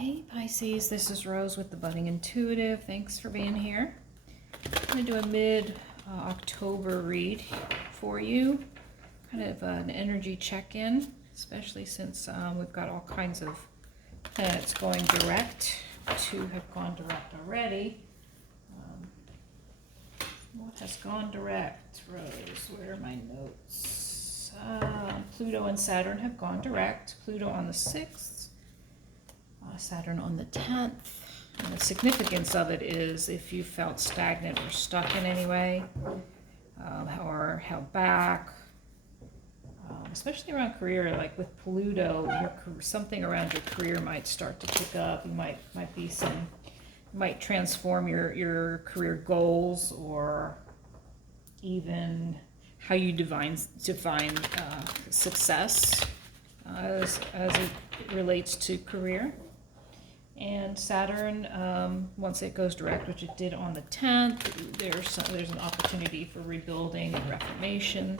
Hey Pisces, this is Rose with the Budding Intuitive. Thanks for being here. I'm going to do a mid-October read for you. Kind of an energy check-in, especially since we've got all kinds of planets going direct. 2 have gone direct already. What has gone direct, Rose? Where are my notes? Pluto and Saturn have gone direct. Pluto on the 6th. Saturn on the 10th. And the significance of it is if you felt stagnant or stuck in any way, or held back, especially around career, like with Pluto, something around your career might start to pick up. You might transform your career goals, or even how you define success as it relates to career. And Saturn, once it goes direct, which it did on the 10th, there's an opportunity for rebuilding and reformation.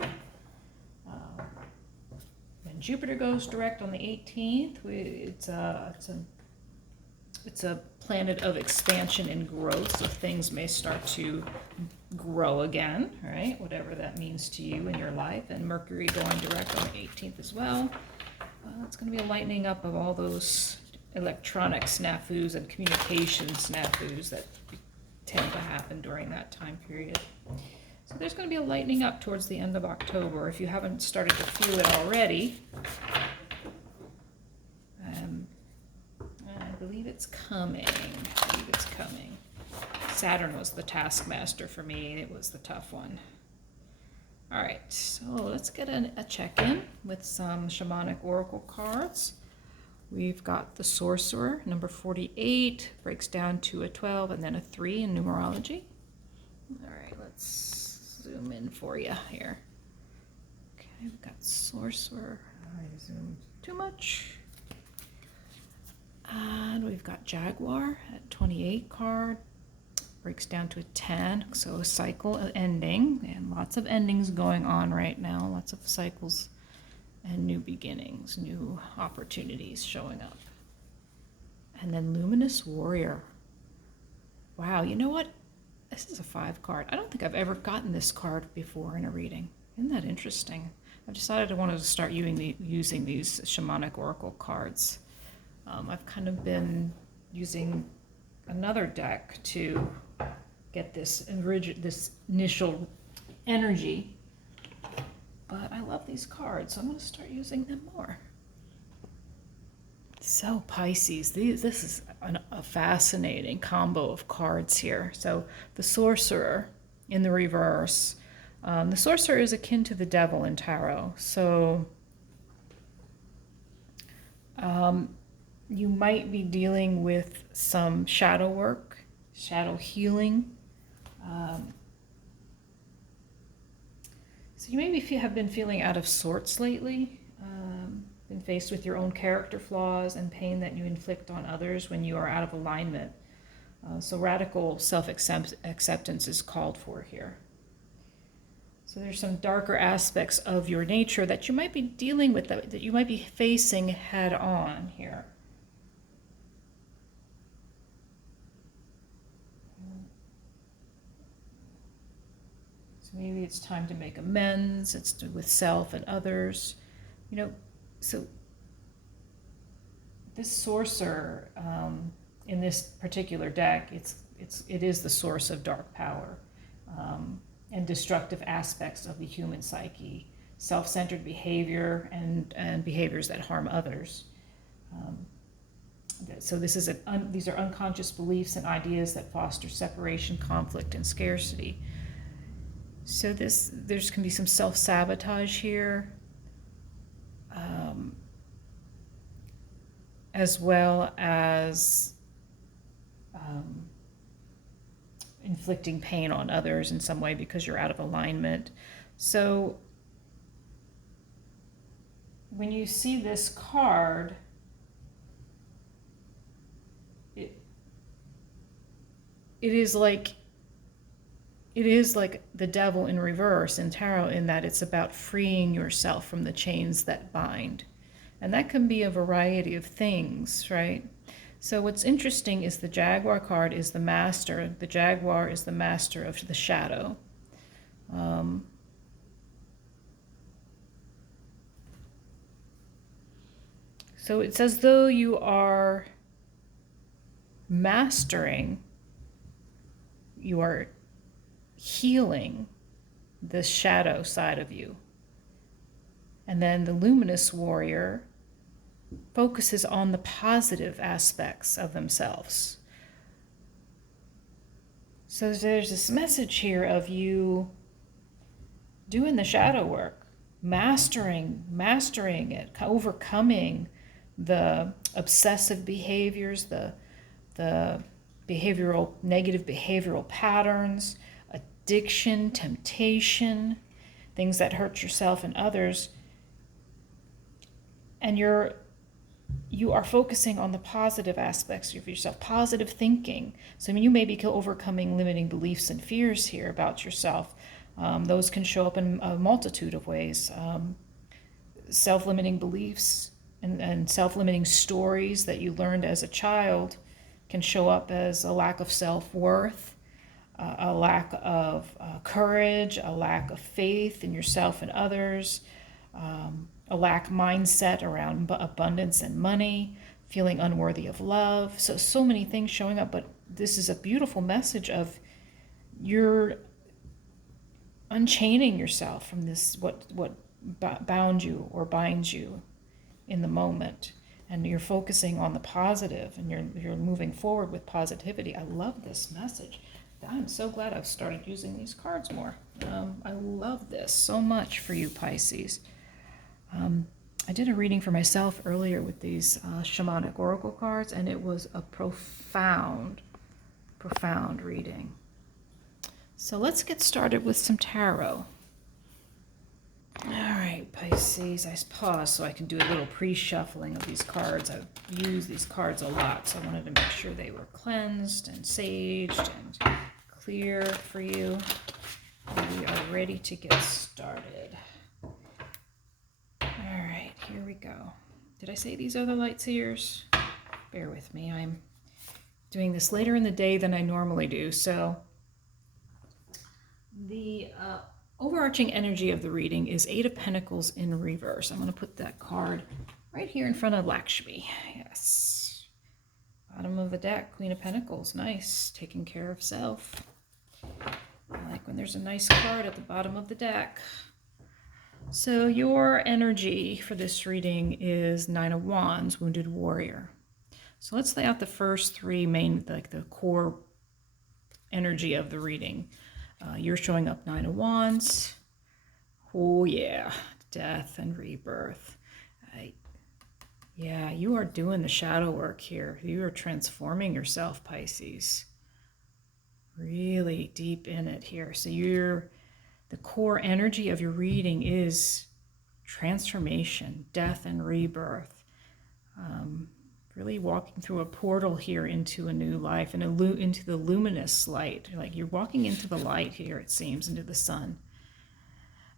When Jupiter goes direct on the 18th, it's a planet of expansion and growth, so things may start to grow again, right? Whatever that means to you in your life. And Mercury going direct on the 18th as well. It's going to be a lightening up of all those electronic snafus and communication snafus that tend to happen during that time period. So there's going to be a lightening up towards the end of October. If you haven't started to feel it already, I believe it's coming. Saturn was the taskmaster for me. It was the tough one. All right, so let's get a check-in with some shamanic oracle cards. We've got the Sorcerer, number 48, breaks down to a 12 and then a 3 in numerology. All right, let's zoom in for you here. Okay, we've got Sorcerer. I zoomed too much. And we've got Jaguar at 28 card, breaks down to a 10, so a cycle ending, and lots of endings going on right now, lots of cycles and new beginnings, new opportunities showing up. And then Luminous Warrior. Wow, you know what? This is a 5 card. I don't think I've ever gotten this card before in a reading. Isn't that interesting? I've decided I wanted to start using these shamanic oracle cards. I've kind of been using another deck to get this initial energy. But I love these cards, so I'm going to start using them more. So Pisces, this is a fascinating combo of cards here. So the Sorcerer in the reverse. The Sorcerer is akin to the Devil in Tarot. So you might be dealing with some shadow work, shadow healing. So you maybe have been feeling out of sorts lately, been faced with your own character flaws and pain that you inflict on others when you are out of alignment. So radical self-acceptance is called for here. So there's some darker aspects of your nature that you might be dealing with, that you might be facing head on here. Maybe it's time to make amends. It's with self and others. You know, so this Sorcerer in this particular deck, it is the source of dark power and destructive aspects of the human psyche, self-centered behavior and behaviors that harm others. So these are unconscious beliefs and ideas that foster separation, conflict, and scarcity. So there's can be some self-sabotage here, as well as inflicting pain on others in some way because you're out of alignment. So when you see this card, it is like the Devil in reverse in tarot, in that it's about freeing yourself from the chains that bind. And that can be a variety of things, right? So what's interesting is the Jaguar card is the master. The Jaguar is the master of the shadow. So it's as though you are mastering, you are healing the shadow side of you. And then the luminous warrior focuses on the positive aspects of themselves. So there's this message here of you doing the shadow work, mastering it, overcoming the obsessive behaviors, the negative behavioral patterns, addiction, temptation, things that hurt yourself and others. And you are focusing on the positive aspects of yourself, positive thinking. So you may be overcoming limiting beliefs and fears here about yourself. Those can show up in a multitude of ways. Self-limiting beliefs and self-limiting stories that you learned as a child can show up as a lack of self-worth, a lack of courage, a lack of faith in yourself and others, a lack mindset around abundance and money, feeling unworthy of love. So many things showing up, but this is a beautiful message of you're unchaining yourself from this, what bound you or binds you in the moment. And you're focusing on the positive, and you're moving forward with positivity. I love this message. I'm so glad I've started using these cards more. I love this so much for you, Pisces. I did a reading for myself earlier with these Shamanic Oracle cards, and it was a profound reading. So let's get started with some tarot. All right, Pisces, I paused so I can do a little pre-shuffling of these cards. I've used these cards a lot, so I wanted to make sure they were cleansed and saged and clear for you. And we are ready to get started. All right, here we go. Did I say these are the light seers? Bear with me. I'm doing this later in the day than I normally do. So the overarching energy of the reading is Eight of Pentacles in reverse. I'm going to put that card right here in front of Lakshmi. Yes. Bottom of the deck, Queen of Pentacles. Nice. Taking care of self. I like when there's a nice card at the bottom of the deck. So your energy for this reading is Nine of Wands, Wounded Warrior. So let's lay out the first three main, like the core energy of the reading. You're showing up Nine of Wands. Oh yeah, death and rebirth. Yeah, you are doing the shadow work here. You are transforming yourself, Pisces. Really deep in it here. So the core energy of your reading is transformation, death and rebirth. Really walking through a portal here into a new life and into the luminous light. Like you're walking into the light here, it seems, into the sun.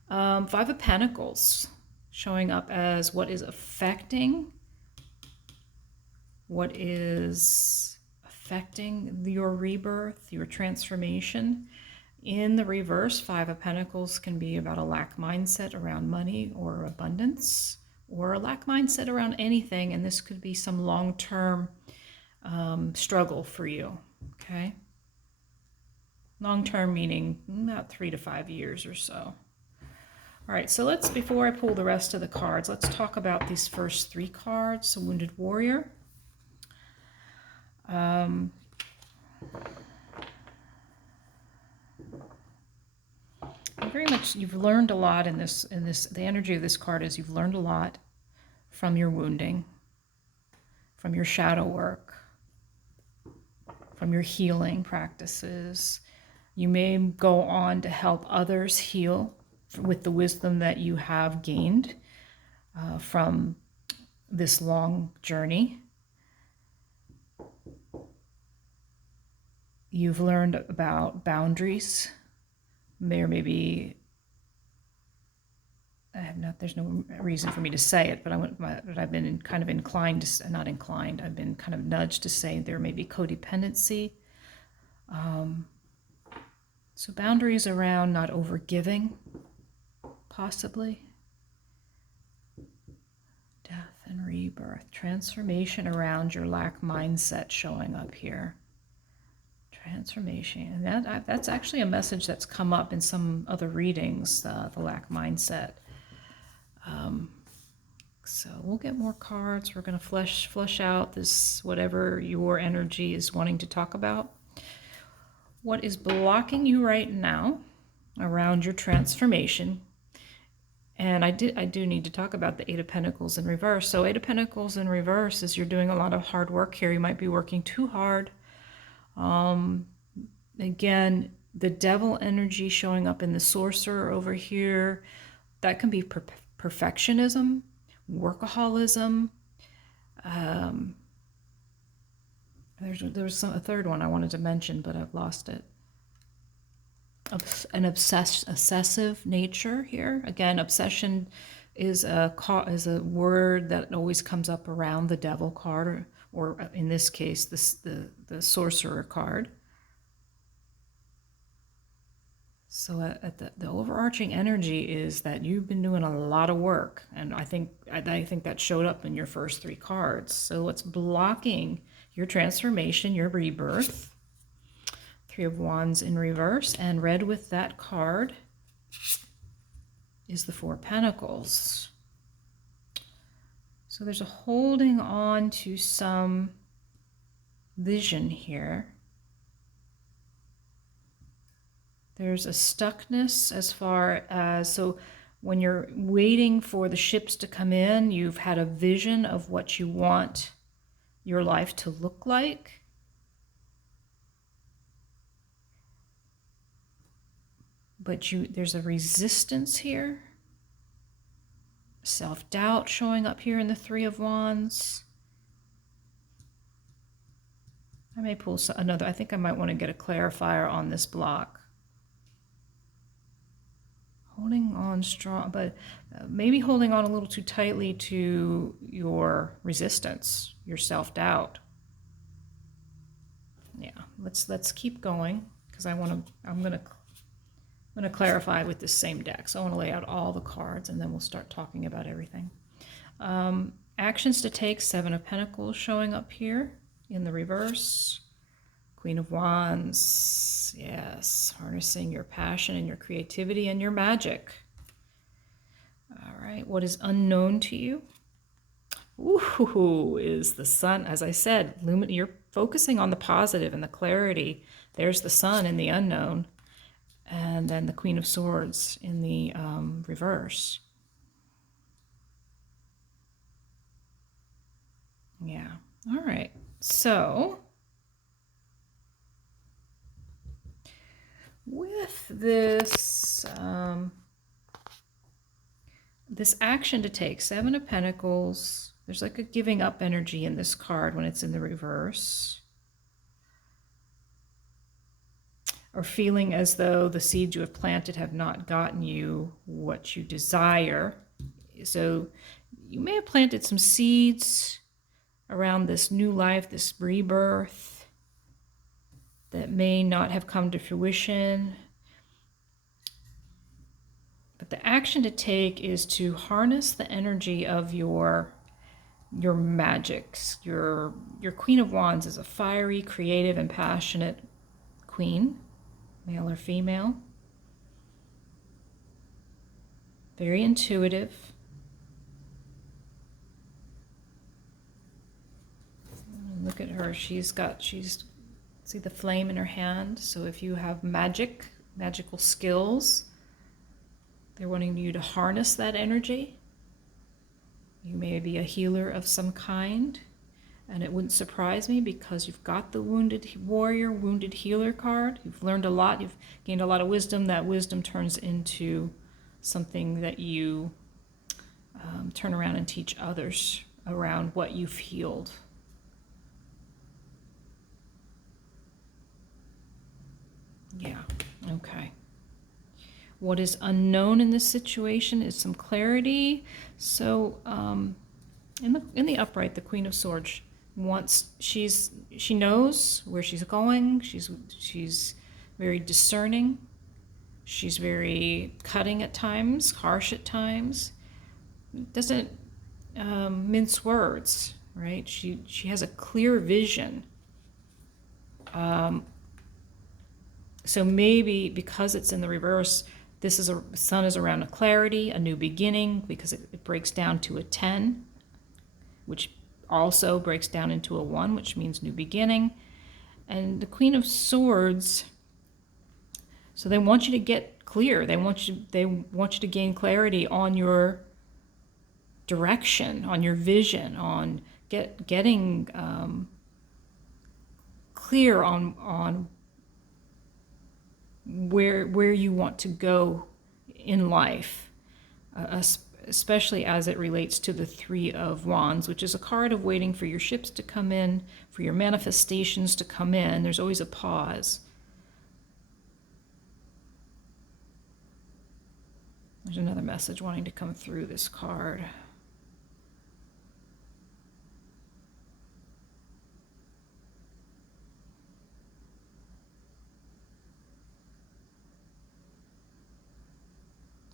Five of Pentacles showing up as what is affecting your rebirth, your transformation. In the reverse, Five of Pentacles can be about a lack mindset around money or abundance, or a lack mindset around anything, and this could be some long-term struggle for you, okay? Long-term meaning about 3 to 5 years or so. All right, so before I pull the rest of the cards, let's talk about these first three cards. So Wounded Warrior. Very much you've learned a lot in this, the energy of this card is you've learned a lot from your wounding, from your shadow work, from your healing practices. You may go on to help others heal with the wisdom that you have gained from this long journey. You've learned about boundaries. There may be there's no reason for me to say it, but I've been kind of inclined to, not inclined, I've been kind of nudged to say there may be codependency. So boundaries around not overgiving, possibly. Death and rebirth. Transformation around your lack mindset showing up here. Transformation. And that's actually a message that's come up in some other readings, the lack mindset. So we'll get more cards. We're going to flesh out this, whatever your energy is wanting to talk about. What is blocking you right now around your transformation? And I do need to talk about the Eight of Pentacles in reverse. So Eight of Pentacles in reverse is you're doing a lot of hard work here. You might be working too hard. Again, the devil energy showing up in the sorcerer over here. That can be perfectionism, workaholism. There's a third one I wanted to mention, but I've lost it. An obsessive nature here. Again, obsession is a word that always comes up around the devil card, or in this case, the sorcerer card. So the overarching energy is that you've been doing a lot of work, and I think that showed up in your first three cards. So what's blocking your transformation, your rebirth? Three of Wands in reverse, and red with that card is the Four of Pentacles. So there's a holding on to some vision here. There's a stuckness as far as, so when you're waiting for the ships to come in, you've had a vision of what you want your life to look like. But there's a resistance here. Self-doubt showing up here in the Three of Wands. I may pull another, I think I might want to get a clarifier on this block. Holding on strong, but maybe holding on a little too tightly to your resistance, your self-doubt. Yeah, let's keep going, because I'm gonna clarify with this same deck. So I want to lay out all the cards, and then we'll start talking about everything. Actions to take, Seven of Pentacles showing up here in the reverse. Queen of Wands, yes, harnessing your passion and your creativity and your magic. All right, what is unknown to you? Ooh, is the sun. As I said, you're focusing on the positive and the clarity. There's the sun in the unknown. And then the Queen of Swords in the reverse. Yeah. All right. So with this this action to take, Seven of Pentacles, there's like a giving up energy in this card when it's in the reverse. Or feeling as though the seeds you have planted have not gotten you what you desire. So you may have planted some seeds around this new life, this rebirth, that may not have come to fruition. But the action to take is to harness the energy of your magics. Your Queen of Wands is a fiery, creative, and passionate queen. Male or female. Very intuitive. Look at her. She's see the flame in her hand. So if you have magical skills, they're wanting you to harness that energy. You may be a healer of some kind. And it wouldn't surprise me, because you've got the Wounded Warrior, Wounded Healer card. You've learned a lot. You've gained a lot of wisdom. That wisdom turns into something that you turn around and teach others around what you've healed. Yeah, okay. What is unknown in this situation is some clarity. So in the upright, the Queen of Swords she knows where she's going. She's very discerning. She's very cutting at times, harsh at times. Doesn't mince words, right? She has a clear vision. So maybe because it's in the reverse, sun is around a clarity, a new beginning, because it breaks down to a 10, which also breaks down into a 1, which means new beginning. And the Queen of Swords, so they want you to get clear. They want you to gain clarity on your direction, on your vision, on getting clear on where you want to go in life, especially as it relates to the Three of Wands, which is a card of waiting for your ships to come in, for your manifestations to come in. There's always a pause. There's another message wanting to come through this card.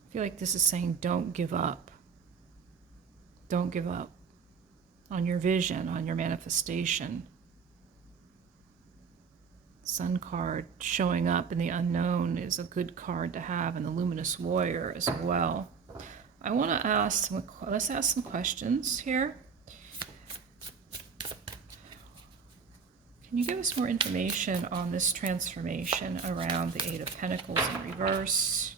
I feel like this is saying don't give up. Don't give up on your vision, on your manifestation. Sun card showing up in the unknown is a good card to have, and the Luminous Warrior as well. I want to let's ask some questions here. Can you give us more information on this transformation around the Eight of Pentacles in reverse?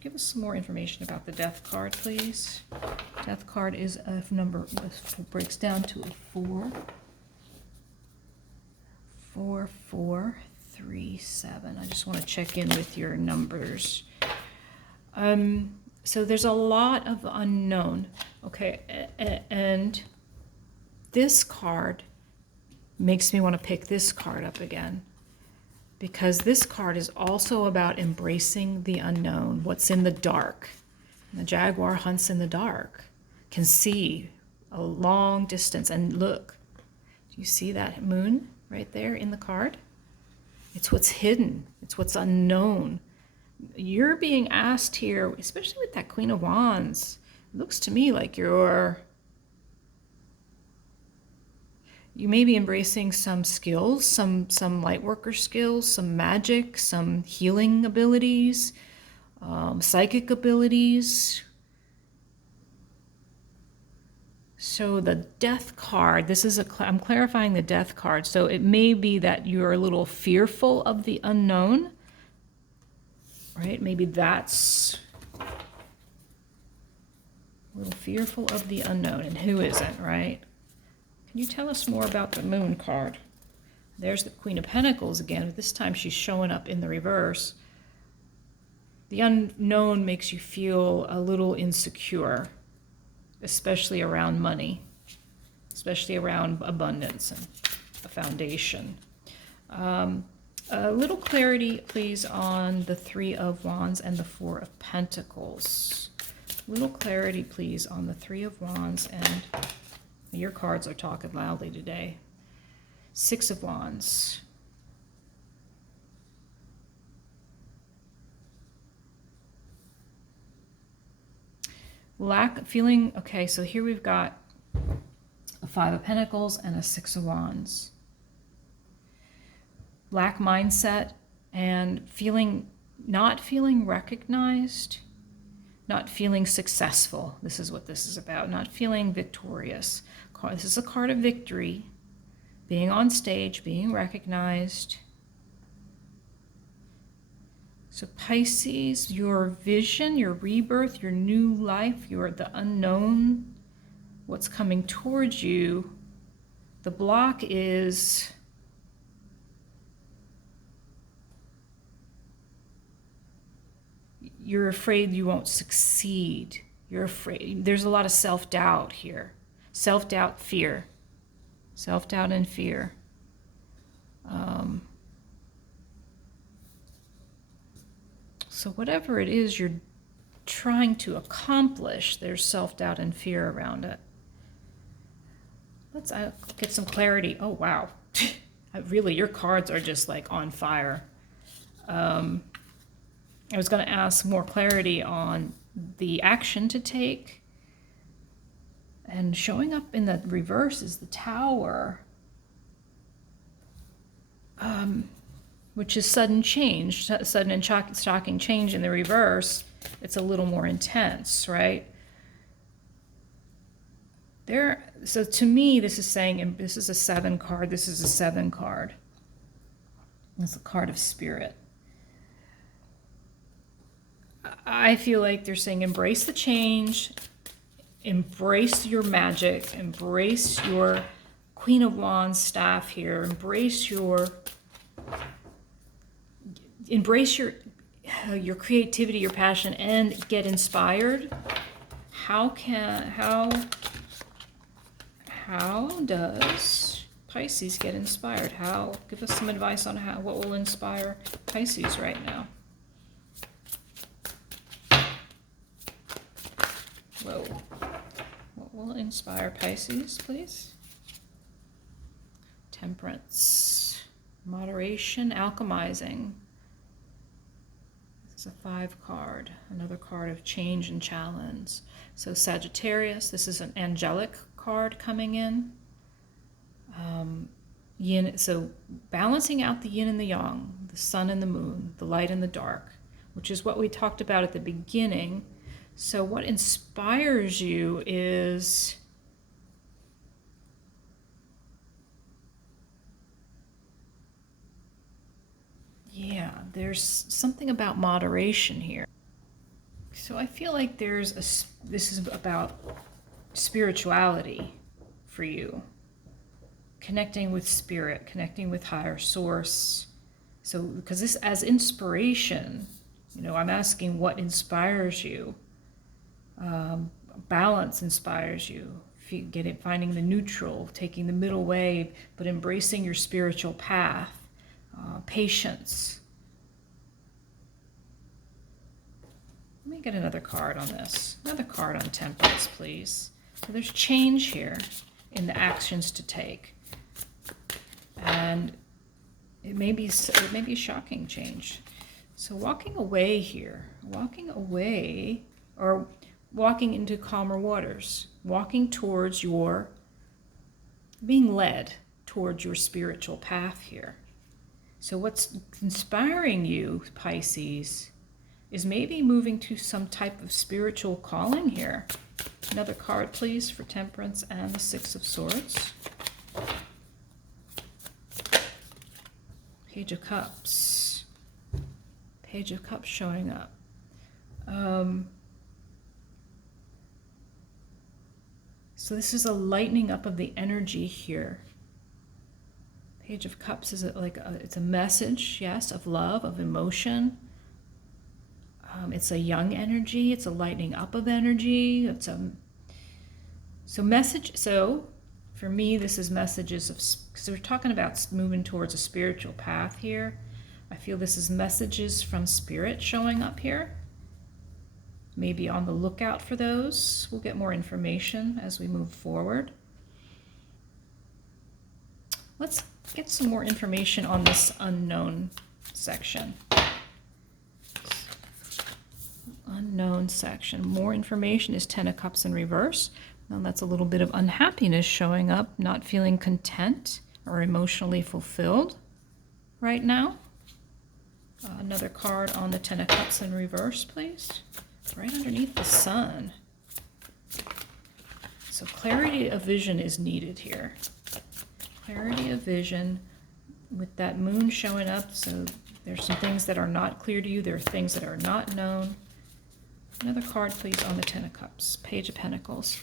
Give us some more information about the Death card, please. Death card is a number, breaks down to a 4. 4, 4, 3, 7. I just want to check in with your numbers. So there's a lot of unknown. Okay, and this card makes me want to pick this card up again, because this card is also about embracing the unknown, what's in the dark. The jaguar hunts in the dark, can see a long distance. And look, do you see that moon right there in the card? It's what's hidden. It's what's unknown. You're being asked here, especially with that Queen of Wands, it looks to me like you may be embracing some skills, some light worker skills, some magic, some healing abilities, psychic abilities. So the Death card, I'm clarifying the Death card. So it may be that you're a little fearful of the unknown, right? Maybe that's a little fearful of the unknown, and who isn't, right? Can you tell us more about the Moon card? There's the Queen of Pentacles again, but this time she's showing up in the reverse. The unknown makes you feel a little insecure, especially around money, especially around abundance and a foundation. A little clarity, please, on the Three of Wands and the Four of Pentacles. A little clarity, please, on the Three of Wands, and your cards are talking loudly today. Six of Wands. Okay, so here we've got a Five of Pentacles and a Six of Wands. Lack mindset and not feeling recognized, not feeling successful. This is what this is about, not feeling victorious. This is a card of victory, being on stage, being recognized. So Pisces, your vision, your rebirth, your new life, the unknown, what's coming towards you. The block is you're afraid you won't succeed. You're afraid. There's a lot of self-doubt here. Self-doubt, fear. Self-doubt and fear. So whatever it is you're trying to accomplish, there's self-doubt and fear around it. Let's get some clarity. Oh, wow. Really, your cards are just like on fire. I was going to ask more clarity on the action to take. And showing up in the reverse is the Tower, which is sudden change, sudden and shocking change in the reverse. It's a little more intense, right? So to me, this is saying, and this is a 7 card, this is a 7 card. It's a card of spirit. I feel like they're saying embrace the change, embrace your magic, embrace your Queen of Wands staff here, embrace your creativity, your passion, and get inspired. How does Pisces get inspired? Give us some advice on what will inspire Pisces right now. Whoa. What will inspire Pisces, please? Temperance, moderation, alchemizing. This is a 5 card, another card of change and challenge. So Sagittarius, this is an angelic card coming in. Yin, so balancing out the yin and the yang, the sun and the moon, the light and the dark, which is what we talked about at the beginning. So what inspires you is there's something about moderation here. So I feel like this is about spirituality for you. Connecting with spirit, connecting with higher source. So, because this as inspiration, I'm asking what inspires you. Balance inspires you. Finding the neutral, taking the middle way, but embracing your spiritual path. Patience. Let me get another card on this. Another card on temperance, please. So there's change here in the actions to take. And it may be a shocking change. So walking away here, or walking into calmer waters, walking towards being led towards your spiritual path here. So what's inspiring you, Pisces, is maybe moving to some type of spiritual calling here. Another card, please, for Temperance and the 6 of Swords. Page of Cups. Page of Cups showing up. So this is a lightening up of the energy here. Page of Cups is it's a message, yes, of love, of emotion. It's a young energy. It's a lightening up of energy. So for me, this is messages of, because we're talking about moving towards a spiritual path here. I feel this is messages from spirit showing up here. Maybe on the lookout for those. We'll get more information as we move forward. Let's get some more information on this unknown section. Unknown section. More information is 10 of Cups in reverse. Now that's a little bit of unhappiness showing up, not feeling content or emotionally fulfilled right now. Another card on the 10 of Cups in reverse, please. Right underneath the sun. So clarity of vision is needed here. Clarity of vision with that moon showing up. So there's some things that are not clear to you. There are things that are not known. Another card, please, on the 10 of Cups. Page of Pentacles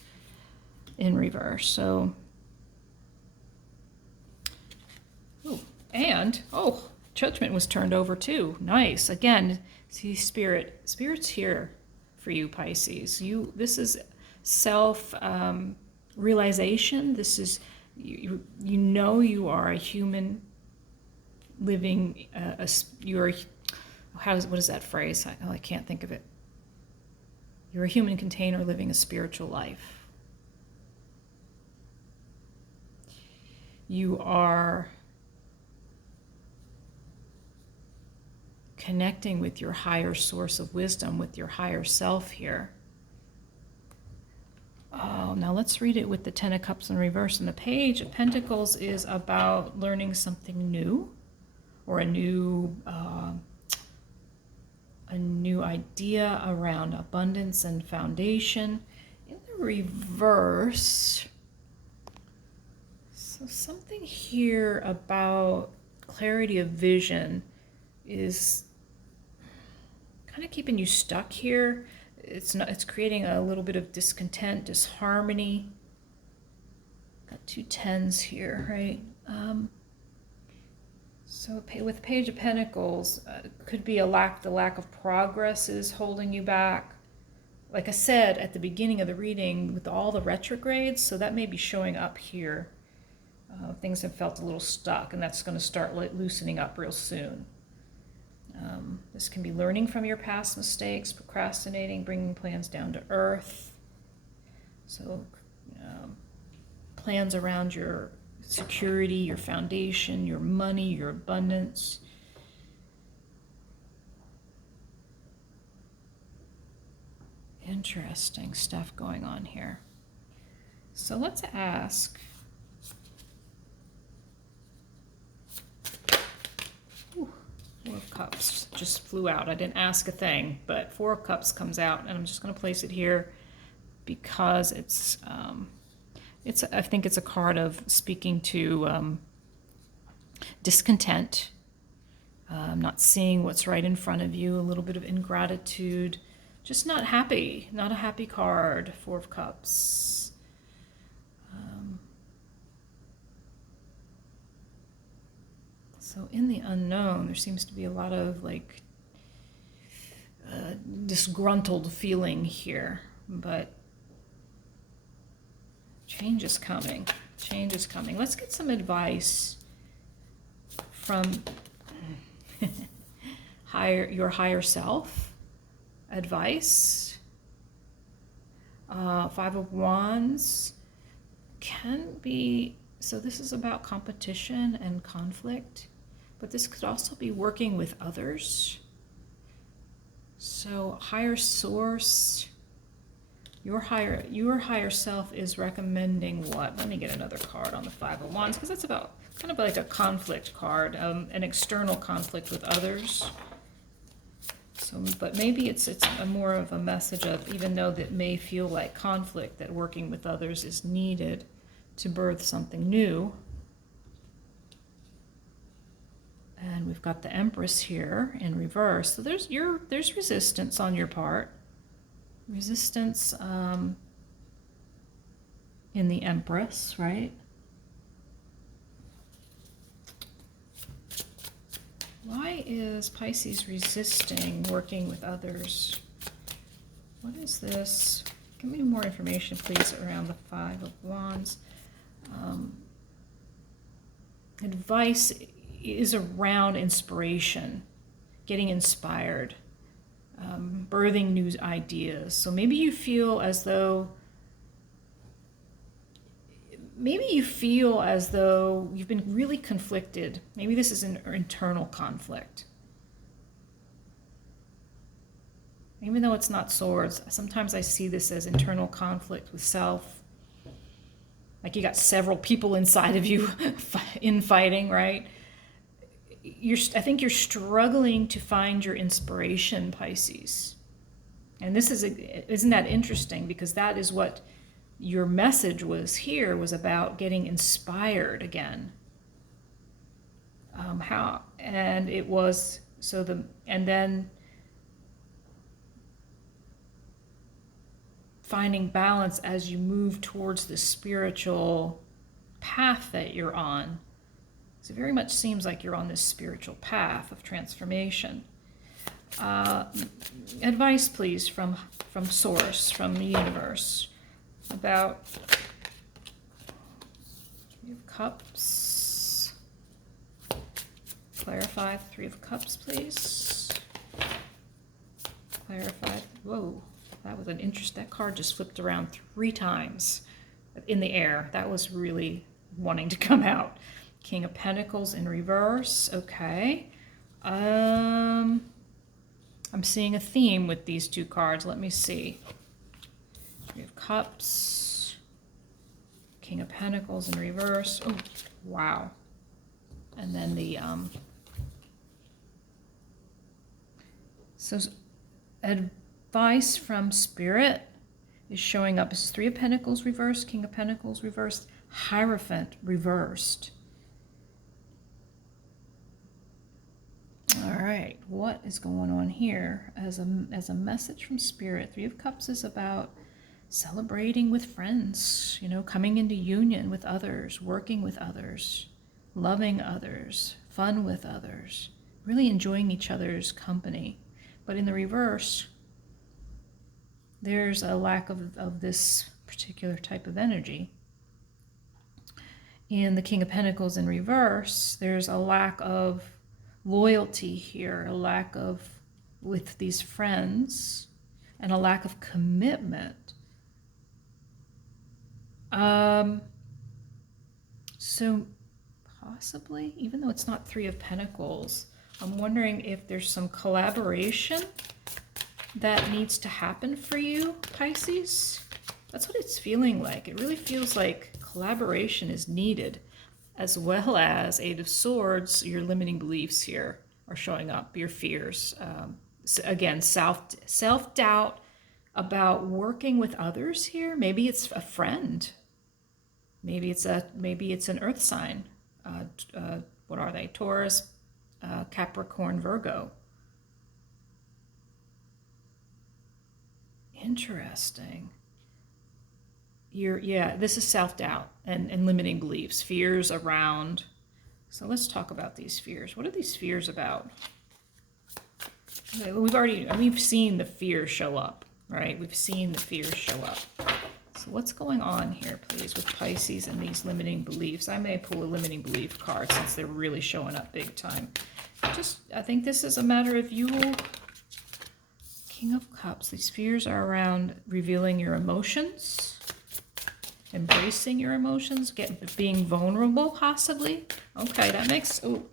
in reverse. So, Judgment was turned over too. Nice. Again, see, Spirit's here for you, Pisces. This is self-realization. This is, you know you are a human living, you're what is that phrase? I can't think of it. You're a human container living a spiritual life. You are connecting with your higher source of wisdom, with your higher self here. Oh, now let's read it with the Ten of Cups in reverse. And the Page of Pentacles is about learning something new, or a new idea around abundance and foundation. In the reverse, so something here about clarity of vision is kind of keeping you stuck here. It's creating a little bit of discontent, disharmony. Got 2 10s here, right? So with Page of Pentacles, could be the lack of progress is holding you back. Like I said at the beginning of the reading, with all the retrogrades, so that may be showing up here. Things have felt a little stuck, and that's going to start loosening up real soon. This can be learning from your past mistakes, procrastinating, bringing plans down to earth. So plans around your security, your foundation, your money, your abundance. Interesting stuff going on here. So let's ask. Ooh, 4 of Cups just flew out. I didn't ask a thing, but 4 of Cups comes out, and I'm just going to place it here because I think it's a card of speaking to discontent, not seeing what's right in front of you, a little bit of ingratitude, just not happy, not a happy card, 4 of Cups. So in the unknown, there seems to be a lot of like disgruntled feeling here, but change is coming. Change is coming. Let's get some advice from your higher self. Advice. 5 of Wands can be, so this is about competition and conflict, but this could also be working with others. So higher source, your higher self is recommending what? Let me get another card on the 5 of Wands, because that's about kind of like a conflict card, an external conflict with others. So, but maybe it's a more of a message of, even though that may feel like conflict, that working with others is needed to birth something new. And we've got the Empress here in reverse. So there's resistance on your part. Resistance in the Empress, right? Why is Pisces resisting working with others? What is this? Give me more information, please, around the 5 of Wands. Advice is around inspiration, getting inspired, birthing new ideas. So maybe you feel as though you've been really conflicted. Maybe this is an internal conflict. Even though it's not swords, sometimes I see this as internal conflict with self. Like you got several people inside of you infighting, right? I think you're struggling to find your inspiration, Pisces. And this isn't that interesting, because that is what your message was here, was about getting inspired again. And then finding balance as you move towards the spiritual path that you're on. So it very much seems like you're on this spiritual path of transformation. Advice, please, from Source, from the universe, about 3 of Cups. Clarify 3 of Cups, please. Clarified. Whoa, that was an interest. That card just flipped around 3 times in the air. That was really wanting to come out. King of Pentacles in reverse. Okay. I'm seeing a theme with these 2 cards. Let me see. We have Cups. King of Pentacles in reverse. Oh, wow. And then the so advice from Spirit is showing up. This is 3 of Pentacles reversed, King of Pentacles reversed, Hierophant reversed. All right, what is going on here as a message from Spirit? 3 of Cups is about celebrating with friends, you know, coming into union with others, working with others, loving others, fun with others, really enjoying each other's company. But in the reverse, there's a lack of this particular type of energy. In the King of Pentacles in reverse, there's a lack of loyalty here, a lack of with these friends, and a lack of commitment. So possibly, even though it's not 3 of Pentacles, I'm wondering if there's some collaboration that needs to happen for you, Pisces. That's what it's feeling like. It really feels like collaboration is needed, as well as 8 of Swords. Your limiting beliefs here are showing up, your fears. Again, self-doubt about working with others here. Maybe it's a friend. Maybe it's an earth sign. What are they? Taurus, Capricorn, Virgo. Interesting. This is self-doubt and limiting beliefs, fears around. So let's talk about these fears. What are these fears about? Okay, well, we've seen the fears show up, right? We've seen the fears show up. So what's going on here, please, with Pisces and these limiting beliefs? I may pull a limiting belief card since they're really showing up big time. I think this is a matter of you. King of Cups. These fears are around revealing your emotions, embracing your emotions, being vulnerable, possibly. Okay, that makes... Oh.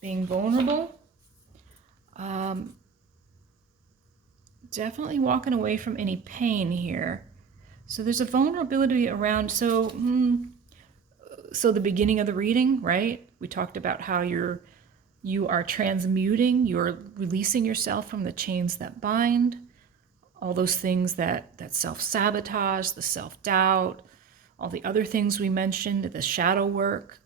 Being vulnerable. Definitely walking away from any pain here. So there's a vulnerability around, so the beginning of the reading, right? We talked about how you are transmuting, you're releasing yourself from the chains that bind, all those things that self-sabotage, the self-doubt, all the other things we mentioned, the shadow work,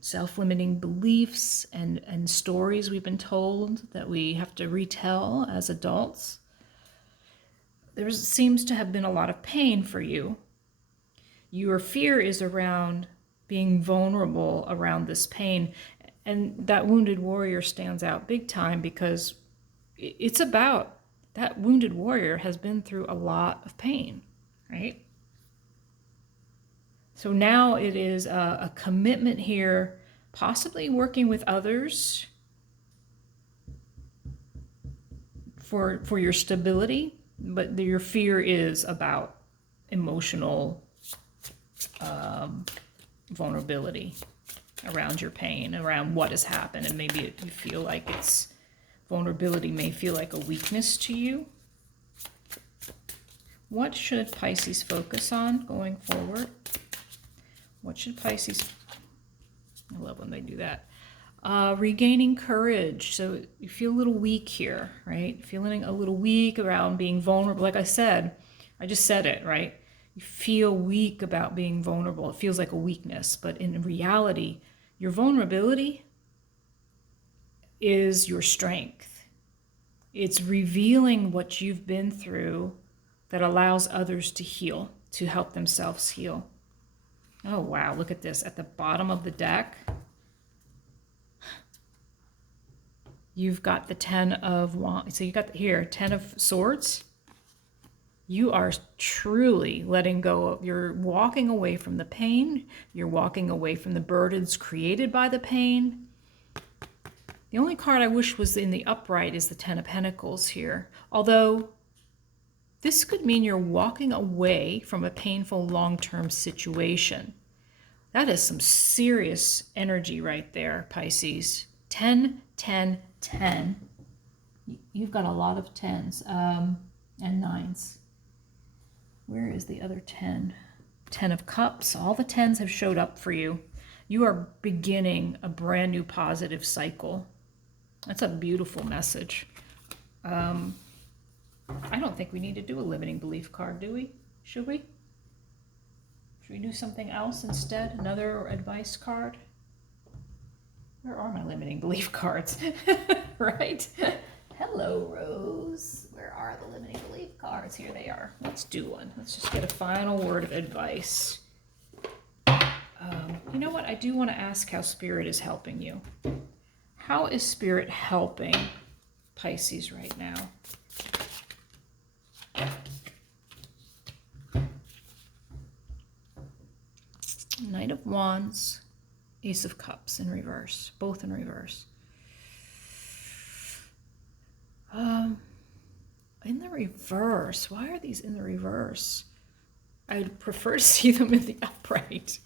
self-limiting beliefs and stories we've been told that we have to retell as adults. There seems to have been a lot of pain for you. Your fear is around being vulnerable around this pain. And that wounded warrior stands out big time because it's about that wounded warrior has been through a lot of pain, right? So now it is a commitment here, possibly working with others for your stability, but your fear is about emotional vulnerability around your pain, around what has happened, and maybe you feel like vulnerability may feel like a weakness to you. What should Pisces focus on going forward? What should Pisces... I love when they do that. Regaining courage. So you feel a little weak here, right? Feeling a little weak around being vulnerable. Like I said, I just said it, right? You feel weak about being vulnerable. It feels like a weakness, but in reality, your vulnerability is your strength. It's revealing what you've been through that allows others to heal, to help themselves heal. Oh, wow, look at this. At the bottom of the deck, you've got the 10 of Wands. So you got here, 10 of Swords. You are truly letting go. You're walking away from the pain. You're walking away from the pain. You're walking away from the burdens created by the pain. The only card I wish was in the upright is the Ten of Pentacles here. Although this could mean you're walking away from a painful long-term situation. That is some serious energy right there, Pisces. 10, 10, 10. You've got a lot of 10s and 9s. Where is the other 10? 10 of Cups. All the 10s have showed up for you. You are beginning a brand new positive cycle. That's a beautiful message. I don't think we need to do a limiting belief card, do we? Should we? Should we do something else instead? Another advice card? Where are my limiting belief cards? Right? Hello, Rose. Where are the limiting belief cards? Here they are. Let's do one. Let's just get a final word of advice. You know what? I do want to ask how Spirit is helping you. How is Spirit helping Pisces right now? Knight of Wands, Ace of Cups in reverse, both in reverse. In the reverse, why are these in the reverse? I'd prefer to see them in the upright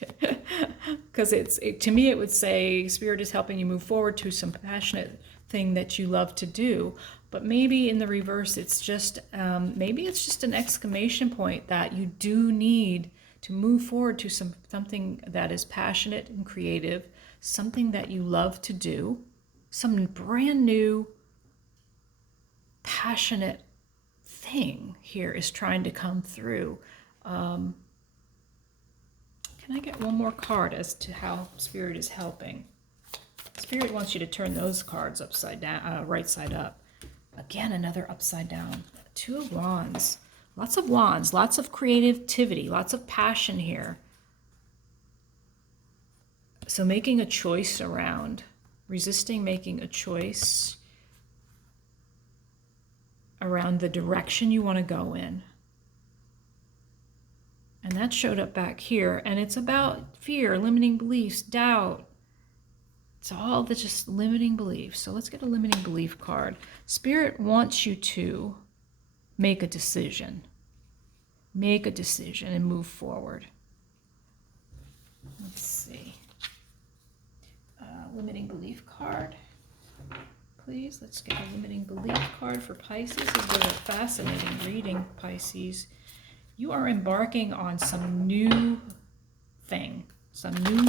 because to me it would say Spirit is helping you move forward to some passionate thing that you love to do. But maybe in the reverse, it's just maybe it's just an exclamation point that you do need to move forward to something that is passionate and creative, something that you love to do, some brand new passionate thing here is trying to come through. Can I get one more card as to how Spirit is helping? Spirit wants you to turn those cards upside down, right side up. Again, another upside down. Two of Wands. Lots of wands, lots of creativity, lots of passion here. So making a choice around, resisting making a choice around the direction you want to go in. And that showed up back here. And it's about fear, limiting beliefs, doubt. It's all the just limiting beliefs. So let's get a limiting belief card. Spirit wants you to make a decision. Make a decision and move forward. Let's see. Limiting belief card. Please, let's get a limiting belief card for Pisces. This is a fascinating reading, Pisces. You are embarking on some new thing, some new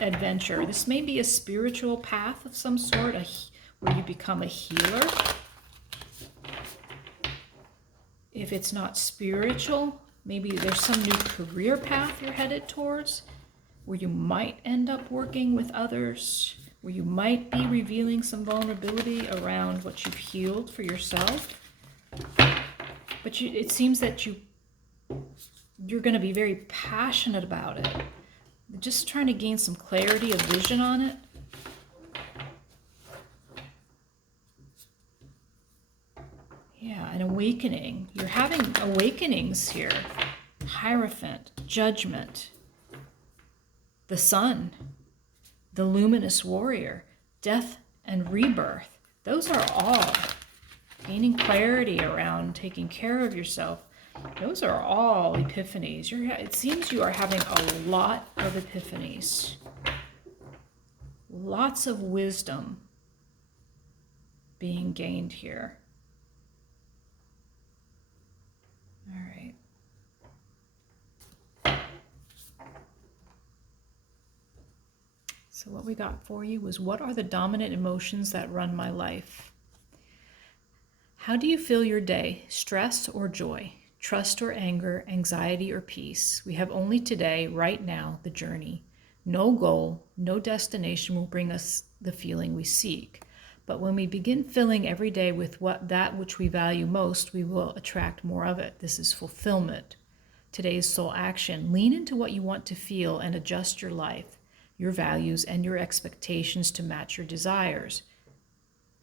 adventure. This may be a spiritual path of some sort, where you become a healer. If it's not spiritual, maybe there's some new career path you're headed towards, where you might end up working with others, where you might be revealing some vulnerability around what you've healed for yourself. But it seems that you're going to be very passionate about it. Just trying to gain some clarity of vision on it. Yeah, an awakening. You're having awakenings here. Hierophant, Judgment, the Sun, the Luminous Warrior, Death and Rebirth. Those are all gaining clarity around taking care of yourself. Those are all epiphanies. It seems you are having a lot of epiphanies. Lots of wisdom being gained here. All right. So what we got for you was, what are the dominant emotions that run my life? How do you feel your day? Stress or joy? Trust or anger? Anxiety or peace? We have only today, right now, the journey. No goal, no destination will bring us the feeling we seek. But when we begin filling every day with that which we value most, we will attract more of it. This is fulfillment. Today's soul action. Lean into what you want to feel and adjust your life, your values, and your expectations to match your desires.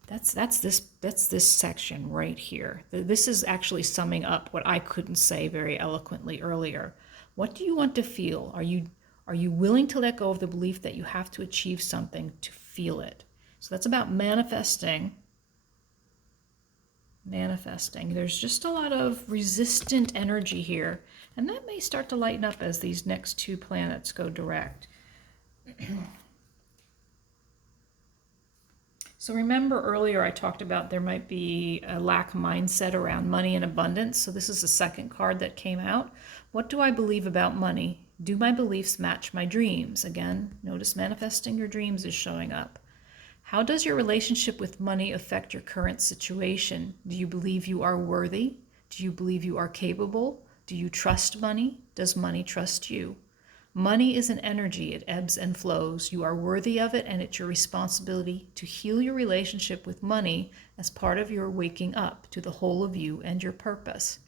That's this section right here. This is actually summing up what I couldn't say very eloquently earlier. What do you want to feel? Are you willing to let go of the belief that you have to achieve something to feel it? So that's about manifesting. Manifesting. There's just a lot of resistant energy here. And that may start to lighten up as these next two planets go direct. So remember earlier I talked about there might be a lack mindset around money and abundance. So this is the second card that came out. What do I believe about money? Do my beliefs match my dreams? Again, notice manifesting your dreams is showing up. How does your relationship with money affect your current situation? Do you believe you are worthy? Do you believe you are capable? Do you trust money? Does money trust you? Money is an energy. It ebbs and flows. You are worthy of it, and it's your responsibility to heal your relationship with money as part of your waking up to the whole of you and your purpose.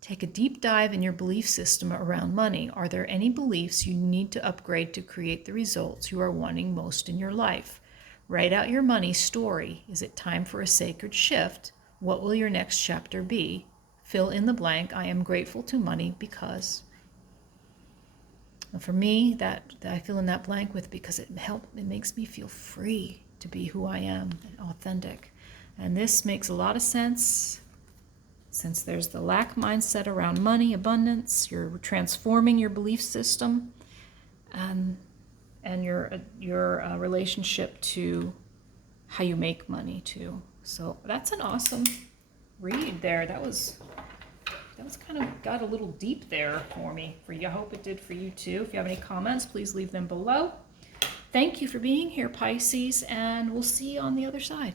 Take a deep dive in your belief system around money. Are there any beliefs you need to upgrade to create the results you are wanting most in your life? Write out your money story. Is it time for a sacred shift? What will your next chapter be? Fill in the blank. I am grateful to money because... And for me, that I fill in that blank with because it makes me feel free to be who I am, and authentic. And this makes a lot of sense since there's the lack mindset around money, abundance. You're transforming your belief system and your relationship to how you make money too. So that's an awesome read there. That was kind of got a little deep there for me. For you, I hope it did for you too. If you have any comments, please leave them below. Thank you for being here, Pisces, and we'll see you on the other side.